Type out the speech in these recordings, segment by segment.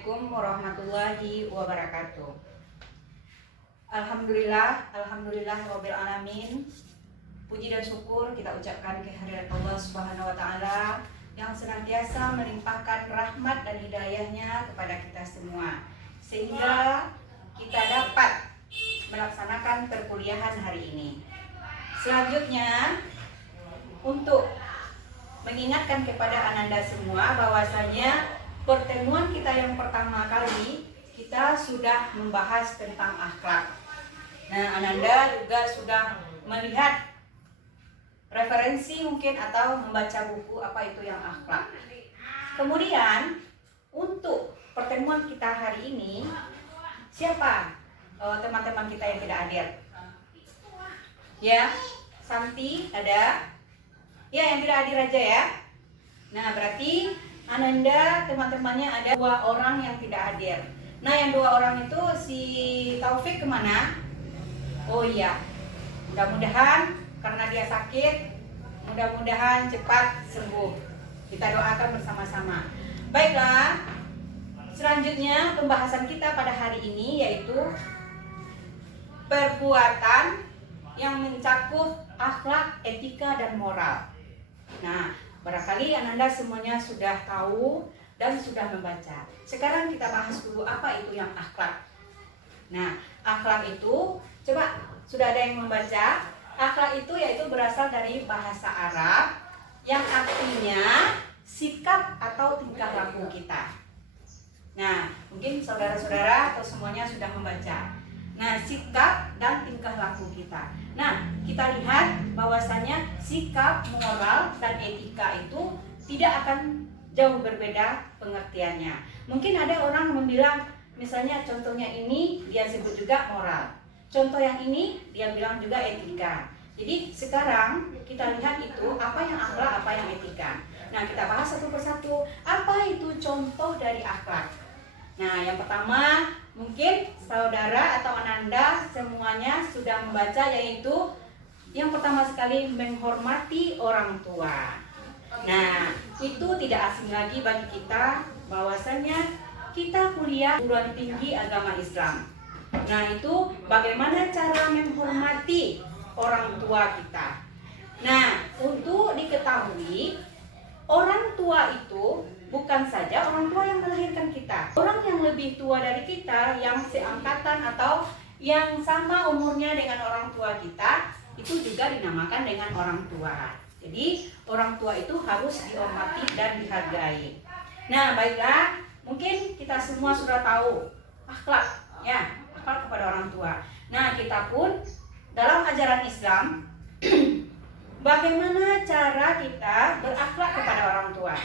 Assalamualaikum warahmatullahi wabarakatuh. Alhamdulillah Rabbil Alamin. Puji dan syukur kita ucapkan kehadirat Allah Subhanahu wa Ta'ala yang senantiasa melimpahkan rahmat dan hidayahnya kepada kita semua, sehingga kita dapat melaksanakan perkuliahan hari ini. Selanjutnya, untuk mengingatkan kepada Ananda semua bahwasanya pertemuan kita yang pertama kali kita sudah membahas tentang akhlak. Nah, Ananda juga sudah melihat referensi mungkin atau membaca buku apa itu yang akhlak. Kemudian untuk pertemuan kita hari ini, siapa teman-teman kita yang tidak hadir? Ya, Santi ada. Ya, yang tidak hadir aja ya. Nah, berarti Ananda teman-temannya ada 2 orang yang tidak hadir. Nah, yang 2 orang itu si Taufik kemana? Oh iya, mudah-mudahan karena dia sakit, mudah-mudahan cepat sembuh. Kita doakan bersama-sama. Baiklah, selanjutnya pembahasan kita pada hari ini yaitu perbuatan yang mencakup akhlak, etika, dan moral. Nah, barangkali Ananda semuanya sudah tahu dan sudah membaca. Sekarang kita bahas dulu apa itu yang akhlak. Nah, akhlak itu, coba sudah ada yang membaca? Akhlak itu yaitu berasal dari bahasa Arab yang artinya sikap atau tingkah laku kita. Nah, mungkin saudara-saudara atau semuanya sudah membaca. Nah, sikap dan tingkah laku kita. Nah, kita lihat bahwasanya sikap, moral, dan etika itu tidak akan jauh berbeda pengertiannya. Mungkin ada orang membilang, misalnya contohnya ini dia sebut juga moral. Contoh yang ini dia bilang juga etika. Jadi sekarang kita lihat itu apa yang akhlak, apa yang etika. Nah, kita bahas satu persatu. Apa itu contoh dari akhlak? Nah, yang pertama mungkin saudara atau Ananda semuanya sudah membaca, yaitu yang pertama sekali menghormati orang tua. Nah, itu tidak asing lagi bagi kita bahwasanya kita kuliah perguruan tinggi agama Islam. Nah, itu bagaimana cara menghormati orang tua kita. Nah, untuk diketahui, orang tua itu bukan saja orang tua yang melahirkan kita. Orang yang lebih tua dari kita, yang seangkatan atau yang sama umurnya dengan orang tua kita, itu juga dinamakan dengan orang tua. Jadi orang tua itu harus dihormati dan dihargai. Nah, baiklah, mungkin kita semua sudah tahu akhlak, ya, akhlak kepada orang tua. Nah, kita pun dalam ajaran Islam bagaimana cara kita berakhlak kepada orang tua.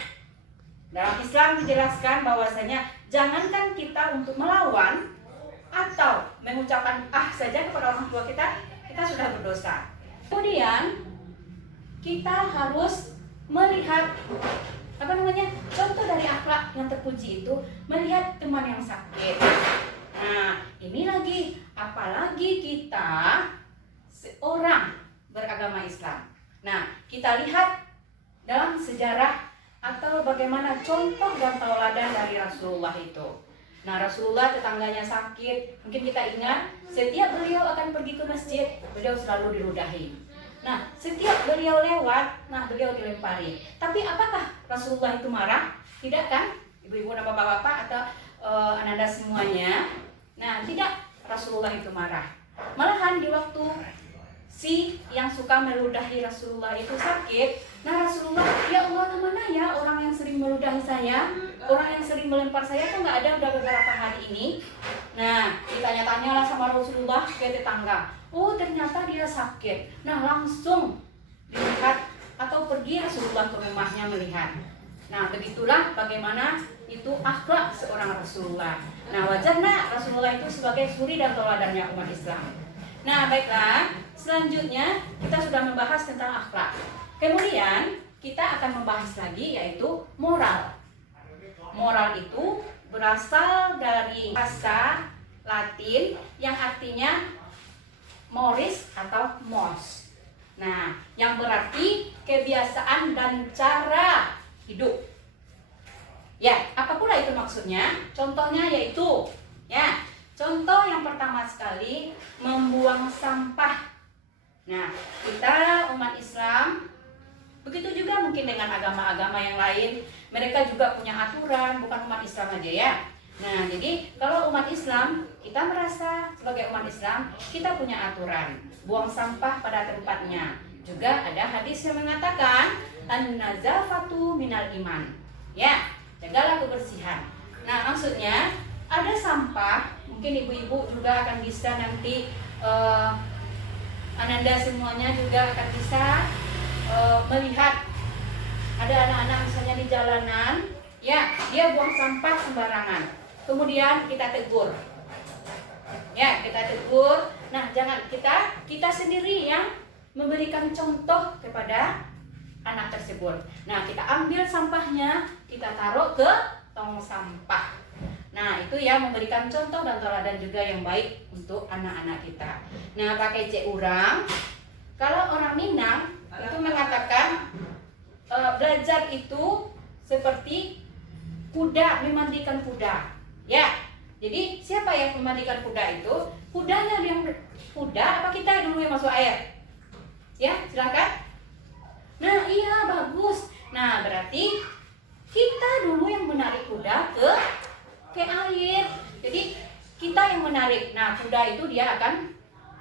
Dalam Islam dijelaskan bahwasanya jangankan kita untuk melawan atau mengucapkan saja kepada orang tua kita, kita sudah berdosa. Kemudian kita harus melihat contoh dari akhlak yang terpuji itu melihat teman yang sakit. Nah, ini lagi apalagi kita seorang beragama Islam. Nah, kita lihat dalam sejarah atau bagaimana contoh dan tauladan dari Rasulullah itu. Nah, Rasulullah tetangganya sakit, mungkin kita ingat setiap beliau akan pergi ke masjid, beliau selalu diludahi. Nah, setiap beliau lewat, beliau dilempari. Tapi apakah Rasulullah itu marah? Tidak kan? Ibu-ibu dan bapak-bapak atau Ananda semuanya. Nah, tidak, Rasulullah itu marah. Malahan di waktu si yang suka meludahi Rasulullah itu sakit, nah Rasulullah, ya Allah, kemana ya orang yang sering meludahi saya, orang yang sering melempar saya, kok nggak ada udah beberapa hari ini. Nah, ditanya-tanyalah sama Rasulullah ke tetangga, oh ternyata dia sakit. Nah, langsung dilihat atau pergi Rasulullah ke rumahnya melihat. Nah, begitulah bagaimana itu akhlak seorang Rasulullah. Nah, wajar Rasulullah itu sebagai suri dan tauladannya umat Islam. Nah, baiklah, selanjutnya kita sudah membahas tentang akhlak. Kemudian kita akan membahas lagi yaitu moral. Moral itu berasal dari bahasa Latin yang artinya moris atau mos. Nah, yang berarti kebiasaan dan cara hidup. Ya, apa pula itu maksudnya? Contohnya yaitu, ya, contoh yang pertama sekali membuang sampah. Nah, kita umat Islam, begitu juga mungkin dengan agama-agama yang lain, mereka juga punya aturan, bukan umat Islam aja ya. Nah, jadi kalau umat Islam, kita merasa sebagai umat Islam, kita punya aturan, buang sampah pada tempatnya. Juga ada hadis yang mengatakan, an-nazafatu minal iman. Ya, jagalah kebersihan. Nah, maksudnya ada sampah, mungkin ibu-ibu juga akan bisa nanti Ananda semuanya juga akan bisa melihat ada anak-anak misalnya di jalanan, ya, dia buang sampah sembarangan. Kemudian kita tegur. Ya, kita tegur. Nah, jangan kita sendiri yang memberikan contoh kepada anak tersebut. Nah, kita ambil sampahnya, kita taruh ke tong sampah. Nah, itu yang memberikan contoh dan teladan juga yang baik untuk anak-anak kita. Nah, pakai cek urang. Kalau orang Minang itu mengatakan belajar itu seperti kuda memandikan kuda. Ya. Jadi, siapa yang memandikan kuda itu? Kudanya yang kuda apa kita dulu yang masuk air? Ya, silakan. Nah, iya, bagus. Nah, berarti kita dulu yang menarik kuda ke air. Jadi kita yang menarik. Nah, kuda itu dia akan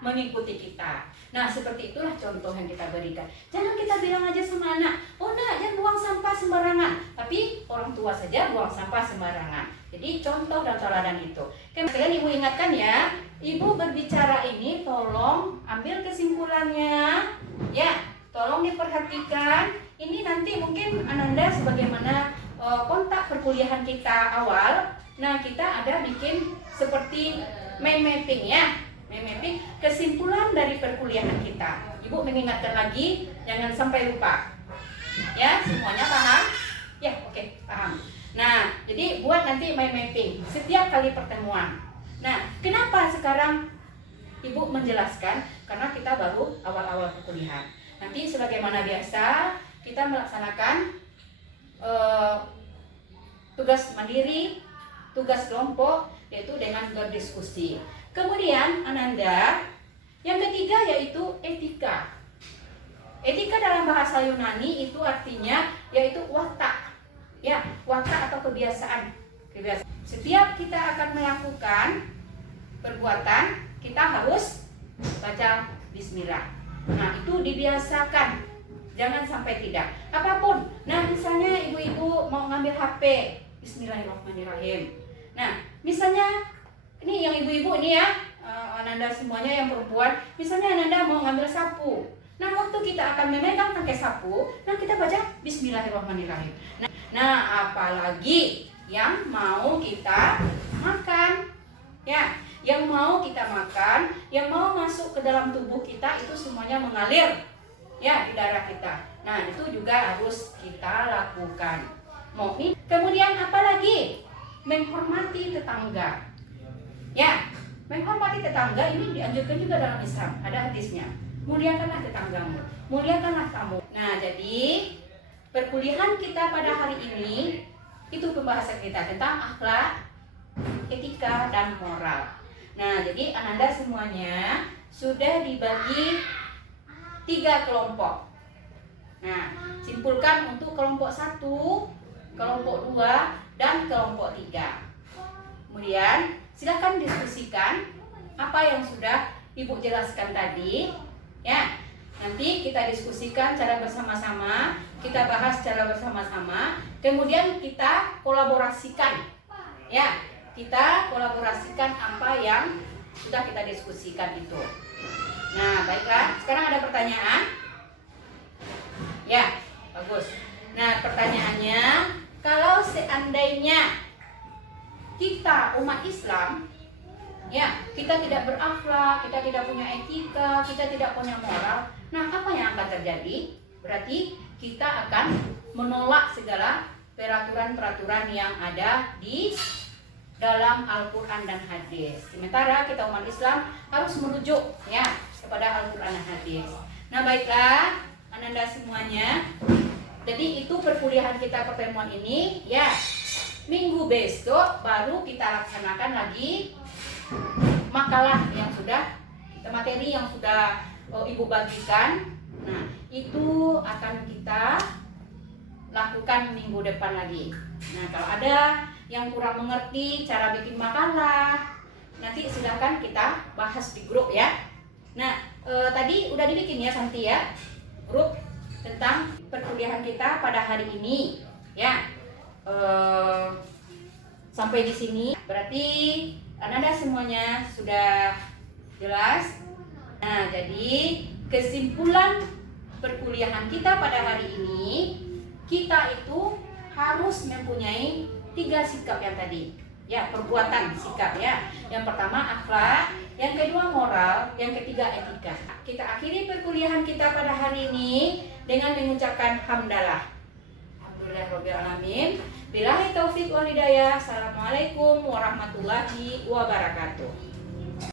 mengikuti kita. Nah, seperti itulah contoh yang kita berikan. Jangan kita bilang aja sama anak, oh nak, jangan buang sampah sembarangan. Tapi orang tua saja buang sampah sembarangan. Jadi contoh dan teladan itu. Kalian ibu ingatkan ya, ibu berbicara ini tolong ambil kesimpulannya. Ya, tolong diperhatikan. Ini nanti mungkin Ananda sebagaimana kontak perkuliahan kita awal. Nah, kita ada bikin seperti mind mapping ya. Mind mapping kesimpulan dari perkuliahan kita. Ibu mengingatkan lagi, jangan sampai lupa. Ya, semuanya paham? Ya, oke, paham. Nah, jadi buat nanti mind mapping setiap kali pertemuan. Nah, kenapa sekarang Ibu menjelaskan? Karena kita baru awal-awal perkuliahan. Nanti sebagaimana biasa, kita melaksanakan tugas mandiri, tugas kelompok, yaitu dengan berdiskusi. Kemudian Ananda, yang ketiga yaitu etika. Etika dalam bahasa Yunani itu artinya yaitu watak. Ya, watak atau kebiasaan. Setiap kita akan melakukan perbuatan, kita harus baca bismillah. Nah, itu dibiasakan. Jangan sampai tidak. Apapun. Nah, misalnya ibu-ibu mau ngambil HP, bismillahirrahmanirrahim. Nah, misalnya ini yang ibu-ibu ini ya, Ananda semuanya yang perempuan, misalnya Ananda mau ngambil sapu. Nah, waktu kita akan memegang pakai sapu, nah kita baca bismillahirrahmanirrahim. Nah, apalagi yang mau kita makan. Ya, yang mau kita makan, yang mau masuk ke dalam tubuh kita itu semuanya mengalir ya di darah kita. Nah, itu juga harus kita lakukan. Kemudian apalagi? Menghormati tetangga. Ya, menghormati tetangga ini dianjurkan juga dalam Islam. Ada hadisnya. Muliakanlah tetanggamu, muliakanlah kamu. Nah, jadi perkuliahan kita pada hari ini itu pembahasan kita tentang akhlak, etika, dan moral. Nah, jadi Ananda semuanya sudah dibagi 3 kelompok. Nah, simpulkan untuk kelompok 1, kelompok 2, dan kelompok 3. Kemudian silakan diskusikan apa yang sudah Ibu jelaskan tadi. Ya, nanti kita diskusikan cara bersama-sama, kita bahas cara bersama-sama, kemudian kita kolaborasikan. Ya, kita kolaborasikan apa yang sudah kita diskusikan itu. Nah, baiklah. Sekarang ada pertanyaan? Ya, bagus. Nah, pertanyaannya, kalau seandainya kita umat Islam, ya, kita tidak berakhlak, kita tidak punya etika, kita tidak punya moral, nah apa yang akan terjadi? Berarti kita akan menolak segala peraturan-peraturan yang ada di dalam Al-Quran dan hadis. Sementara kita umat Islam harus merujuk ya kepada Al-Quran dan hadis. Nah, baiklah Ananda semuanya. Jadi itu perkuliahan kita pertemuan ini ya. Minggu besok baru kita laksanakan lagi makalah yang sudah materi yang sudah Ibu bagikan. Nah, itu akan kita lakukan minggu depan lagi. Nah, kalau ada yang kurang mengerti cara bikin makalah, nanti silakan kita bahas di grup ya. Nah, tadi udah dibikin ya Santi ya, grup tentang perkuliahan kita pada hari ini ya. Sampai di sini berarti Anda semuanya sudah jelas. Nah, jadi kesimpulan perkuliahan kita pada hari ini, kita itu harus mempunyai 3 sikap yang tadi. Ya, perbuatan sikap ya. Yang pertama akhlak, yang kedua moral, yang ketiga etika. Kita akhiri perkuliahan kita pada hari ini dengan mengucapkan hamdalah. Alhamdulillahirabbil alamin. Billahi taufik wal hidayah. Assalamualaikum warahmatullahi wabarakatuh.